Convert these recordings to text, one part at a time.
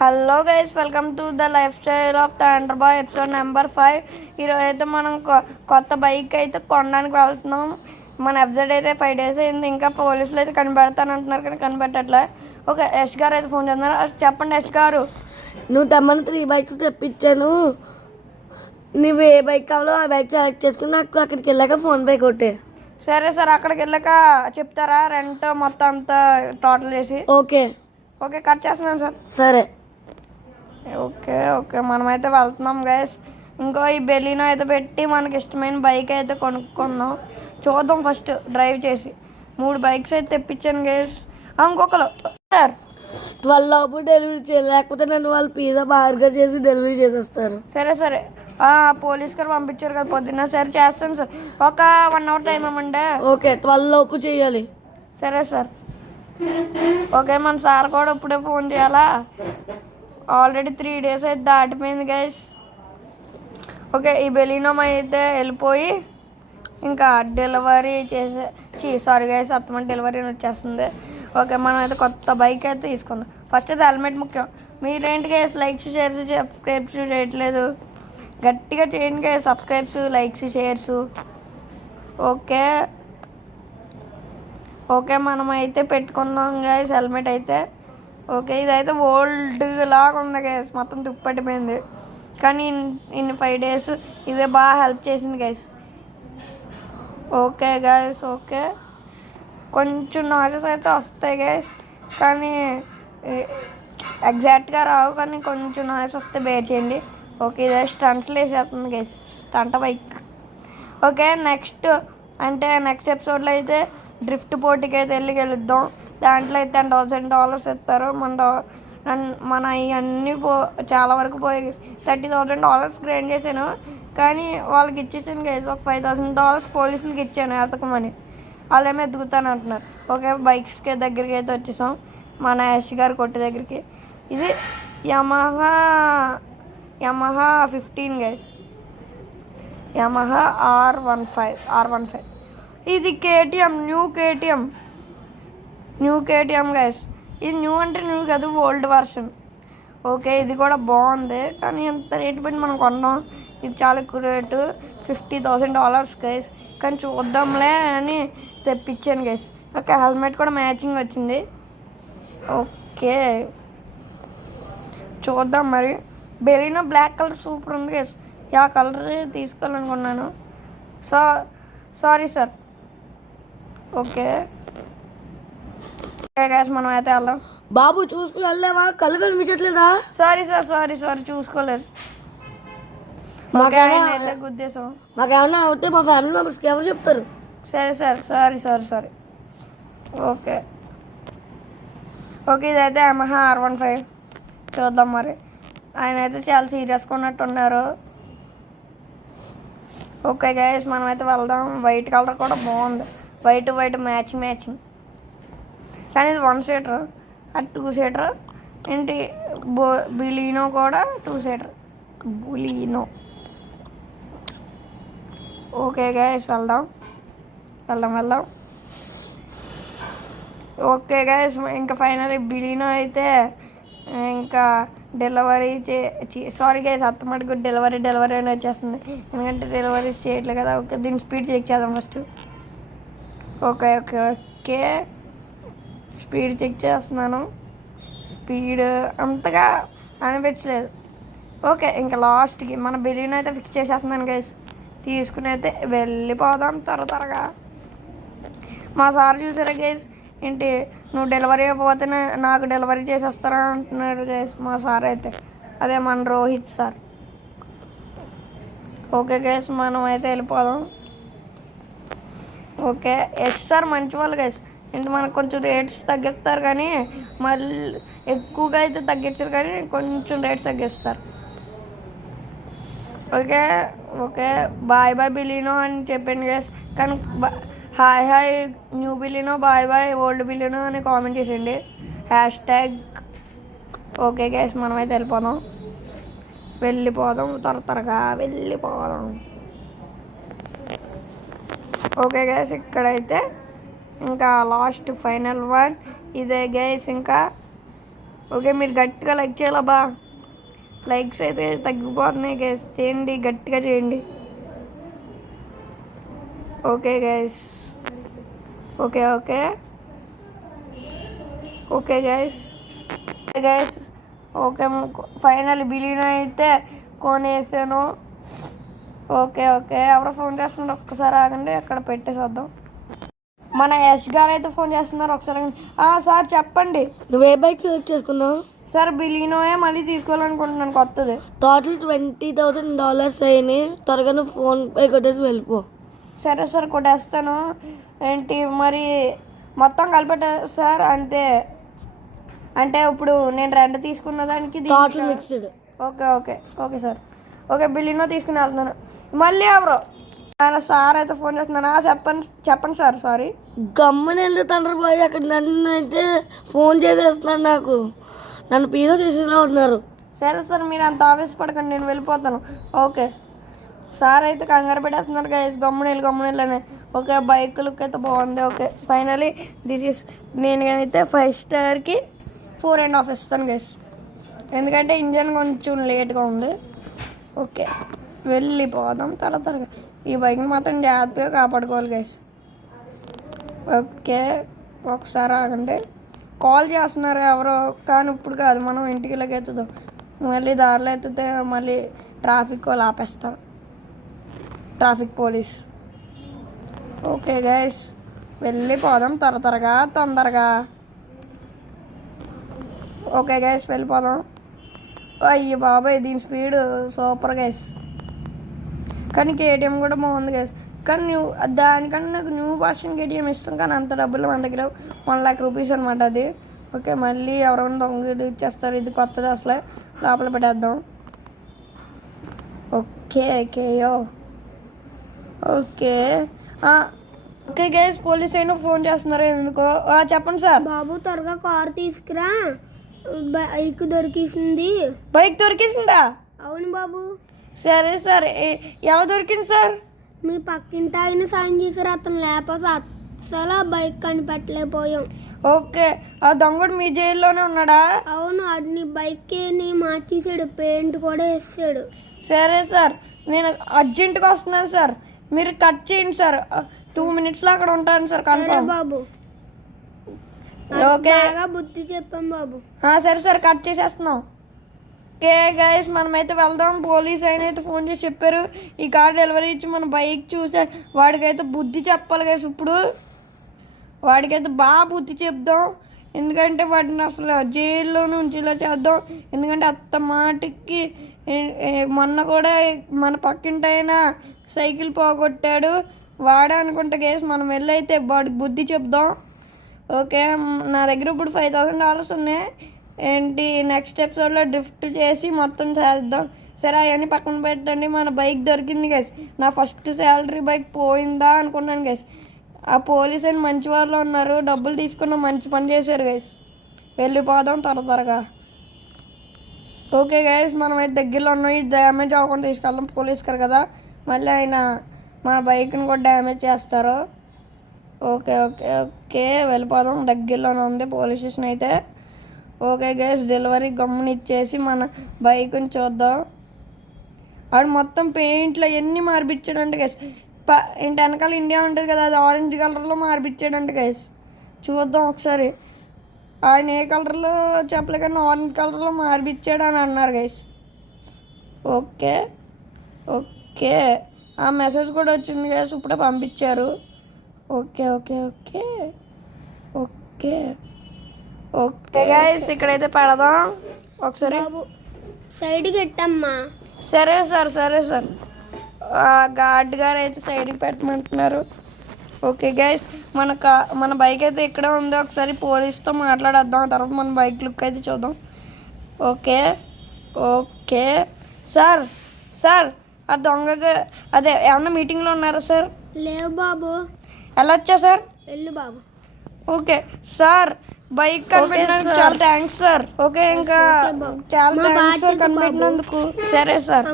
Hello guys, welcome to the life style of the under bye episode number 5. ఈరోజు అయితే మనం కొత్త bike అయితే కొనడానికి వెళ్తున్నాం. మన ఎఫ్జెడ్ అయితే 5 days అయింది. ఇంకా పోలీసులు అయితే కనిపెడతానంటున్నారు కానీ కనిపెట్టట్లే. ఓకే, యష్ గారు అయితే ఫోన్ చేస్తున్నారు. చెప్పండి యష్ గారు. నువ్వు తెమ్మని 3 bikes తెప్పించాను. నువ్వు ఏ బైక్ కావాలో ఆ బైక్ సెలెక్ట్ చేసుకుని నాకు అక్కడికి వెళ్ళాక ఫోన్పే కొట్టే. సరే సార్, అక్కడికి వెళ్ళాక చెప్తారా రెంట్ మొత్తం అంతా టోటల్ చేసి? ఓకే ఓకే, కట్ చేస్తున్నాను సార్. సరే ఓకే ఓకే, మనమైతే వెళ్తున్నాం గైస్. ఇంకో ఈ బెలీనో అయితే పెట్టి మనకి ఇష్టమైన బైక్ అయితే కొనుక్కుందాం. చూద్దాం ఫస్ట్ డ్రైవ్ చేసి. 3 bikes అయితే తెప్పించాను గైస్. ఇంకొకరు సార్ 12 లోపు డెలివరీ చేయాలి, లేకపోతే నన్ను వాళ్ళు పిజ్జా బార్గర్ చేసి డెలివరీ చేసేస్తారు. సరే సరే, పోలీస్ గారు పంపించారు కదా పొద్దున్న. సరే చేస్తాను సార్, ఒక 1 hour టైం ఇవ్వండి. ఓకే 12 లోపు చేయాలి. సరే సార్. ఓకే, మన సార్ కూడా ఇప్పుడే ఫోన్ చేయాలా? ఆల్రెడీ 3 days అయితే దాటిపోయింది గైస్. ఓకే, ఈ బెలీనో అయితే వెళ్ళిపోయి ఇంకా డెలివరీ సారీ గైస్, అత్తమంటే డెలివరీ వచ్చేస్తుంది. ఓకే, మనం అయితే కొత్త బైక్ అయితే తీసుకుందాం. ఫస్ట్ అయితే హెల్మెట్ ముఖ్యం. మీరేంటి గైస్ లైక్స్ షేర్స్ సబ్స్క్రైబ్స్ చేయట్లేదు? గట్టిగా చేయండి guys, subscribes likes shares. Okay okay, మనం అయితే పెట్టుకున్నాం గైస్ హెల్మెట్ అయితే. ఓకే, ఇదైతే ఓల్డ్ లాగా ఉంది గైస్, మొత్తం తుప్పట్టిపోయింది. కానీ ఇన్ని 5 days ఇదే బాగా హెల్ప్ చేసింది గైస్. ఓకే గైస్, ఓకే కొంచెం నాయిసెస్ అయితే వస్తాయి గైస్, కానీ ఎగ్జాక్ట్గా రావు, కానీ కొంచెం నాయిస్ వస్తే బేర్ చేయండి. ఓకే, ఇదే స్టంట్లు వేసేస్తుంది guys, stunt bike. Okay, next ఎపిసోడ్లో అయితే డ్రిఫ్ట్ పోటీకి అయితే వెళ్ళి గెలుద్దాం. దాంట్లో అయితే $10,000 ఇస్తారు. మన ఇవన్నీ చాలా వరకు పోయి $30,000 గ్రైండ్ చేశాను, కానీ వాళ్ళకి ఇచ్చేసాను గైస్. ఒక $5,000 పోలీసులకి ఇచ్చాను ఎతకమని. వాళ్ళేమో ఎదుగుతాను అంటున్నారు. ఓకే, బైక్స్కి దగ్గరికి అయితే వచ్చేసాం, మన యష్ గారు కొట్టు దగ్గరికి. ఇది యమహా 15 గైస్, యమహా R15. ఇది కేటీఎం, న్యూ కేటీఎం గైస్. ఇది న్యూ అంటే న్యూ కాదు, ఓల్డ్ వర్షన్. ఓకే, ఇది కూడా బాగుంది, కానీ ఎంత రేటు పెట్టి మనం కొన్నాం. ఇది చాలా ఎక్కువ రేటు, $50,000 గైస్. కానీ చూద్దాంలే అని తెప్పించాను గైస్. ఓకే, హెల్మెట్ కూడా మ్యాచింగ్ వచ్చింది. ఓకే, చూద్దాం మరి. బెలీనో బ్లాక్ కలర్ సూపర్ ఉంది గైస్. ఆ కలర్ తీసుకోవాలనుకున్నాను. Sorry sir. ఓకే గైస్, మనం అయితే వెళ్దాం. బాబు చూసుకుని వెళ్ళలేవా? కళ్ళు కనిపించట్లేదా? సారీ సార్, సారీ చూసుకోలేదు. ఉద్దేశం మాకేమన్నా అవుతే మా ఫ్యామిలీ మెంబర్స్కి ఎవరు చెప్తారు? సరే సార్, సారీ. ఓకే ఇదైతే యమహా R15. చూద్దాం మరి. ఆయన అయితే చాలా సీరియస్గా ఉన్నట్టున్నారు. ఓకే గైస్, మనం అయితే వెళ్దాం. వైట్ కలర్ కూడా బాగుంది, వైట్ మ్యాచింగ్. కానీ ఇది 1 seater, అది 2 seater. ఏంటి బెలీనో కూడా 2 seater. బెలీనో. ఓకే గైస్, వెళ్దాం. ఓకే గైస్, ఇంకా ఫైనల్ బెలీనో అయితే ఇంకా డెలివరీ సారీ గైస్, అత్తమటుకు డెలివరీ అని వచ్చేస్తుంది, ఎందుకంటే డెలివరీస్ చేయట్లేదు కదా. ఓకే, దీని స్పీడ్ చెక్ చేద్దాం ఫస్ట్. ఓకే స్పీడ్ చెక్ చేస్తున్నాను. స్పీడ్ అంతగా అనిపించలేదు. ఓకే, ఇంకా లాస్ట్కి మన బెలీనో అయితే ఫిక్స్ చేసేస్తున్నాను గైస్. తీసుకుని అయితే వెళ్ళిపోదాం త్వరగా. మా సార్ చూసారా గైస్, ఏంటి నువ్వు డెలివరీ అయిపోతే నాకు డెలివరీ చేసేస్తారా అంటున్నాడు గైస్ మా సార్ అయితే. అదే మన రోహిత్ సార్. ఓకే గైస్, మనం అయితే వెళ్ళిపోదాం. ఓకే, యష్ సార్ మంచి వాళ్ళు గైస్. ఏంటి మనకు కొంచెం రేట్స్ తగ్గిస్తారు, కానీ మళ్ళీ ఎక్కువగా అయితే తగ్గించారు, కానీ కొంచెం రేట్స్ తగ్గిస్తారు. ఓకే బాయ్ బెలీనో అని చెప్పాను గైస్. కానీ హాయ్ న్యూ బెలీనో, బాయ్ ఓల్డ్ బెలీనో అని కామెంట్ చేసేయండి, #. ఓకే గైస్, మనమైతే వెళ్ళిపోదాం త్వరగా వెళ్ళిపోదాం. ఓకే గైస్, ఇక్కడైతే ఇంకా లాస్ట్ ఫైనల్ 1 ఇదే గైస్. ఇంకా ఓకే, మీరు గట్టిగా లైక్ చేయాలా బా. లైక్స్ అయితే తగ్గిపోతున్నాయి గైస్, చేయండి గట్టిగా చేయండి. Okay guys, okay okay okay guys guys okay, final Baleno అయితే కొనేసాను. ఓకే ఓకే, ఎవరో ఫోన్ చేస్తున్నారు, ఒక్కసారి ఆగండి, అక్కడ పెట్టేసేద్దాం. మన యష్ గారు అయితే ఫోన్ చేస్తున్నారు, ఒకసారి సార్ చెప్పండి. నువ్వు ఏ బైక్ సెలెక్ట్ చేసుకున్నావు? సార్ బిలీనోయే మళ్ళీ తీసుకోవాలనుకుంటున్నాను కొత్తది. టోటల్ $20,000 అయినాయి. త్వరగా నువ్వు ఫోన్పే కొట్టేసి వెళ్ళిపో. సరే సార్ కొట్టేస్తాను. ఏంటి మరి మొత్తం కలిపెట్టా సార్? అంటే ఇప్పుడు నేను రెంట్ తీసుకున్న దానికి total mixed. Okay okay okay sir. Okay, Baleno తీసుకుని వెళ్తున్నాను. మళ్ళీ ఎవరో సార్ అయితే ఫోన్ చేస్తున్నాను. చెప్పండి సార్. సారీ. గమ్మున వెళ్ళు తండ్రి బాయ్, అక్కడ నన్ను అయితే ఫోన్ చేసేస్తున్నాను, నన్ను పీజా చేసేలా ఉన్నారు. సరే సార్, మీరు అంత ఆఫీస్ పడకండి, నేను వెళ్ళిపోతాను. ఓకే సార్ అయితే కంగారు పెట్టేస్తున్నారు గైస్, గమ్మునెళ్ళని. ఓకే, బైక్ లుక్ అయితే బాగుంది. ఓకే ఫైనలీ నేనైతే 5 స్టార్కి 4.5 ఇస్తాను గైస్, ఎందుకంటే ఇంజన్ కొంచెం లేట్గా ఉంది. ఓకే వెళ్ళిపోదాం త్వరగా. ఈ బైక్ని మాత్రం జాగ్రత్తగా కాపాడుకోవాలి గైస్. ఓకే ఒకసారి ఆగండి, కాల్ చేస్తున్నారు ఎవరో, కానీ ఇప్పుడు కాదు, మనం ఇంటికి ఇలాగ ఎత్తుదాం. మళ్ళీ దారిలో ఎత్తుతే మళ్ళీ ట్రాఫిక్ వాళ్ళు ఆపేస్తారు, ట్రాఫిక్ పోలీస్. ఓకే గైస్ వెళ్ళిపోదాం తొందరగా. ఓకే గైస్ వెళ్ళిపోదాం. అయ్యి బాబాయ్, దీని స్పీడ్ సూపర్ గైస్. కానీ కేటీఎం కూడా బాగుంది గైస్, కానీ దానికన్నా నాకు న్యూ వర్షన్ కేటీఎం ఇష్టం, కానీ అంత డబ్బులు మన దగ్గర 1 lakh రూపీస్ అనమాట అది. ఓకే మళ్ళీ ఎవరైనా దొంగలు ఇచ్చేస్తారు, ఇది కొత్తది అసలే, లోపల పెట్టేద్దాం. Okay okay okay guys, police అయినా ఫోన్ చేస్తున్నారు ఎందుకో. చెప్పండి సార్. బాబు త్వరగా కార్ తీసుకురా, బైక్ దొరికింది. బైక్ దొరికిందా? అవును బాబు. సరే సార్, ఎవరు దొరికింది సార్? మీ పక్కింటి ఆయన సాయం చేశారు, అతను లేకపోతే అస్సలు ఆ బైక్ కనిపెట్టలేకపోయాం. ఓకే, ఆ దొంగడు మీ జైల్లోనే ఉన్నాడా? అవును, అన్ని బైక్ని మార్చేసాడు, పెయింట్ కూడా వేసాడు. సరే సార్, నేను అర్జెంటుగా వస్తున్నాను సార్, మీరు కట్ చేయండి సార్. 2 minutesలో అక్కడ ఉంటాను సార్, కన్ఫర్మ్. బాబు ఓకే బుద్ధి చెప్పాం బాబు. సరే సార్, కట్ చేసేస్తున్నాం. ఓకే గైస్ మనమైతే వెళ్దాం. పోలీస్ ఆయన అయితే ఫోన్ చేసి చెప్పారు ఈ కార్ డెలివరీ ఇచ్చి మన బైక్ చూసా, వాడికైతే బుద్ధి చెప్పాలి గైస్. ఇప్పుడు వాడికైతే బాగా బుద్ధి చెప్దాం, ఎందుకంటే వాడిని అసలు జైల్లో నుంచి ఇలా చేద్దాం. ఎందుకంటే అత్త మాటికి మొన్న కూడా మన పక్కింటి ఆయన సైకిల్ పోగొట్టాడు, వాడే అనుకుంటా గైస్. మనం వెళ్ళైతే వాడికి బుద్ధి చెప్దాం. ఓకే, నా దగ్గర ఇప్పుడు $5,000 ఉన్నాయి. ఏంటి నెక్స్ట్ ఎపిసోడ్లో డ్రిఫ్ట్ చేసి మొత్తం చేద్దాం. సరే అవన్నీ పక్కన పెట్టండి, మన బైక్ దొరికింది గైస్. నా ఫస్ట్ శాలరీ బైక్ పోయిందా అనుకున్నాను గైస్. ఆ పోలీస్ అని మంచి వాళ్ళు ఉన్నారు, డబ్బులు తీసుకున్న మంచి పని చేశారు గైస్. వెళ్ళిపోదాం త్వరగా. ఓకే గైస్ మనమైతే దగ్గరలో ఉన్నాం, ఇది డ్యామేజ్ అవ్వకుండా తీసుకెళ్దాం. పోలీస్ గారు కదా, మళ్ళీ ఆయన మన బైక్ని కూడా డ్యామేజ్ చేస్తారు. ఓకే వెళ్ళిపోదాం, దగ్గరలోనే ఉంది పోలీస్ స్టేషన్ అయితే. ఓకే గైస్ డెలివరీ గమ్ముని ఇచ్చేసి మన బైక్ని చూద్దాం. ఆడు మొత్తం పెయింట్లో ఎన్ని మార్పిచ్చాడంటే గైస్, ఇంటి వెనకాల ఇండియా ఉంటుంది కదా, అది ఆరెంజ్ కలర్లో మార్పిచ్చాడంటే గైస్. చూద్దాం ఒకసారి, ఆయన ఏ కలర్లో చెప్పలే కానీ ఆరెంజ్ కలర్లో మార్పిచ్చాడు అని అన్నారు గైస్. ఓకే ఆ మెసేజ్ కూడా వచ్చింది గైస్, ఇప్పుడే పంపించారు. ఓకే గైస్ ఇక్కడైతే పెడదాం ఒకసారి. సైడ్కి పెట్టమ్మా. సరే సార్ గార్డ్ గారు అయితే సైడ్కి పెట్టమంటున్నారు. ఓకే గైస్ మన బైక్ అయితే ఇక్కడే ఉంది, ఒకసారి పోలీస్తో మాట్లాడేద్దాం, తర్వాత మన బైక్ లుక్ అయితే చూద్దాం. ఓకే సార్ ఆ దొంగగా అదే ఏమన్నా మీటింగ్లో ఉన్నారా సార్? లేవు బాబు. ఎలా వచ్చా సార్? వెళ్ళు బాబు. ఓకే సార్, బైక్ కనిపెట్టినందుకు చాలా థ్యాంక్స్ సార్. ఓకే ఇంకా చాలా థ్యాంక్స్ సార్ కనిపెట్టినందుకు. సరే సార్.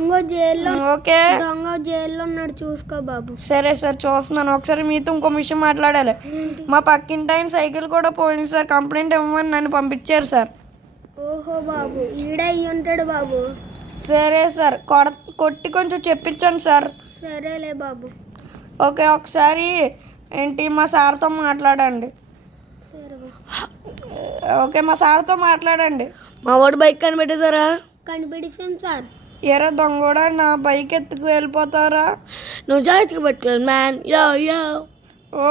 ఓకే దొంగ జైల్లో ఉన్నాడు, చూసుకో బాబు. సరే సార్ చూస్తున్నాను. ఒకసారి మీతో ఇంకో విషయం మాట్లాడాలి. మా పక్కింటి ఆయన సైకిల్ కూడా పోయింది సార్, కంప్లైంట్ ఇవ్వమని నన్ను పంపించారు సార్. ఓహో బాబు ఈడే అయ్యి ఉంటాడు బాబు. సరే సార్, కొట్టి కొంచెం చెప్పించండి సార్. సరేలే బాబు. ఓకే, ఒకసారి ఏంటి మా సార్తో మాట్లాడండి. సరే బాబు. ఓకే, మా సార్తో మాట్లాడండి. మా వాడు బైక్ కనిపెట్టేశారా? కనిపెడిసాను సార్. ఎరా దొంగ కూడా నా బైక్ ఎత్తుకు వెళ్ళిపోతారా? నువ్వు జాగ్రత్తగా పెట్టుకోవాలి మ్యాన్. యో యో. ఓ,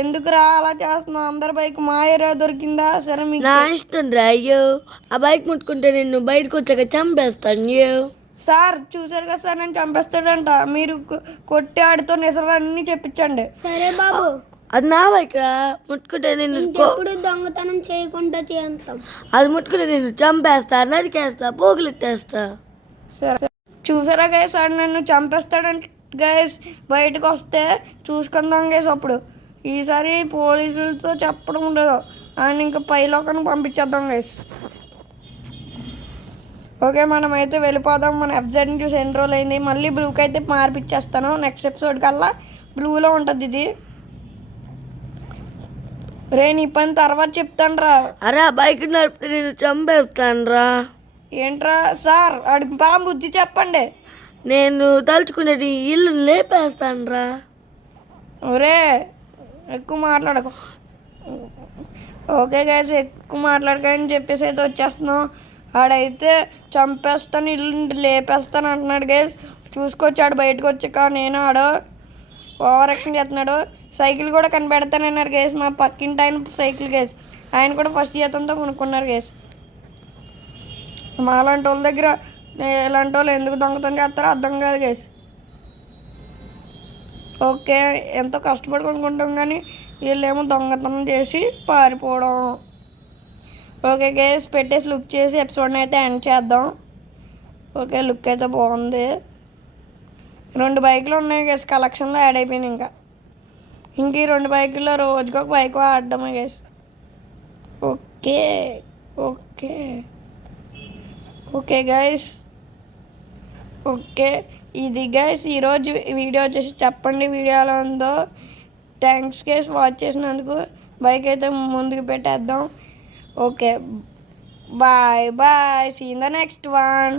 ఎందుకురా అలా చేస్తున్నావు? అందరి బైక్ మా ఏరియా దొరికిందా? సరే మీకు నా ఇష్టం రా. అయ్యో, ఆ బైక్ ముట్టుకుంటే నిన్ను బయటకు వచ్చాక చంపేస్తాను. యో సార్ చూసారు కదా సార్, నేను చంపేస్తాడంట. మీరు కొట్టి ఆడితో నిజాలన్నీ చెప్పించండి. సరే బాబు. అది నా బైక్ రా. ముట్టుకుంటే నిన్ను ఇంకెప్పుడు దొంగతనం చేయకుండా చేస్తాం. అది ముట్టుకుంటే నిన్ను చంపేస్తా, నరికేస్తా, పోగులెత్తేస్తా. సరే, చూసారా గైస్, సార్ నన్ను చంపేస్తాడంట గైస్. బయటకు వస్తే చూసుకుందాం గైస్. అప్పుడు ఈసారి పోలీసులతో చెప్పడం ఉండదు, ఆయన ఇంకా పైలోకని పంపించేద్దాం గైస్. ఓకే, మనమైతే వెళ్ళిపోదాం. మన ఎఫ్జెడ్ని చూసి ఎన్ని రోజులు అయింది. మళ్ళీ బ్లూకి అయితే మార్పిచ్చేస్తాను. నెక్స్ట్ ఎపిసోడ్ కల్లా బ్లూలో ఉంటుంది ఇది. రే, నీ పని తర్వాత చెప్తాను రా. అరే, ఆ బైక్ నడిపితే నేను చంపేస్తాను రా. ఏంట్రా సార్, అడి బాగా బుద్ధి చెప్పండి. నేను తలుచుకునేది ఇల్లు లేపేస్తాను రా. ఒరే, ఎక్కువ మాట్లాడకు. ఓకే గైస్, ఎక్కువ మాట్లాడకని చెప్పేసి అయితే వచ్చేస్తున్నాం. ఆడైతే చంపేస్తాను, ఇల్లు లేపేస్తాను అంటున్నాడు గైస్. చూసుకొచ్చాడు బయటకు వచ్చాక. నేను ఆడు ఓవర్ యాక్షన్ చేస్తున్నాడు. సైకిల్ కూడా కనిపెడతానన్నారు గైస్. మా పక్కింటి ఆయన సైకిల్ గైస్. ఆయన కూడా ఫస్ట్ జీతంతో కొనుక్కున్నారు గైస్. మా లాంటి వాళ్ళ దగ్గర ఇలాంటి వాళ్ళు ఎందుకు దొంగతనం చేస్తారో అర్థం కాదు గైస్. ఓకే, ఎంతో కష్టపడి కొనుక్కుంటాం కానీ వీళ్ళేమో దొంగతనం చేసి పారిపోవడం. ఓకే గైస్, పెట్టేసి లుక్ చేసి ఎపిసోడ్ని అయితే ఎండ్ చేద్దాం. ఓకే, లుక్ అయితే బాగుంది. 2 బైకులు ఉన్నాయి గైస్, కలెక్షన్లో యాడ్ అయిపోయినాయి. ఇంక ఈ 2 బైకుల్లో రోజుకి ఒక బైక్ ఆడడమే guys. Okay okay okay guys. Okay, ఇది గైస్ ఈరోజు వీడియో వచ్చేసి. చెప్పండి వీడియో ఎలా ఉందో. థ్యాంక్స్ గైస్ వాచ్ చేసినందుకు. బైక్ అయితే ముందుకు పెట్టేద్దాం. Okay, bye bye, see in the next one.